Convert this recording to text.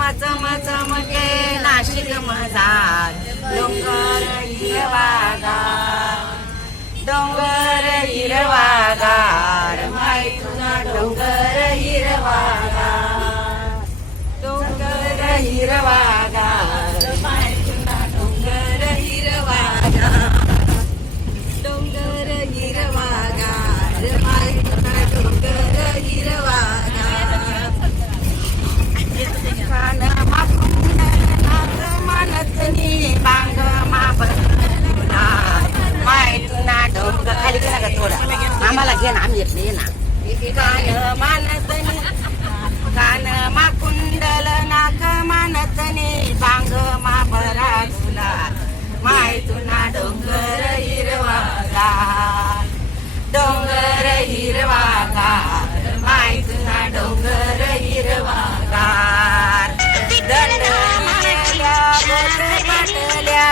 चम चमके नाशिक मजार डोंगर हिरवागार. डोंगर हिरवागार. माहितुना डोंगर हिरवागार. डोंगर हिरवागार. माहितुना डोंगर हिरवागार. आम्हाला घे ना आम्ही येत नाही ना. कान मानत कान मा कुंडल नाक मानतनी बांग मापरा तुला. माय तुना डोंगर हिरवा गार डोंगर हिरवा गार माय तुना डोंगर हिरवा गार दंड मारल्या बोट पाटल्या.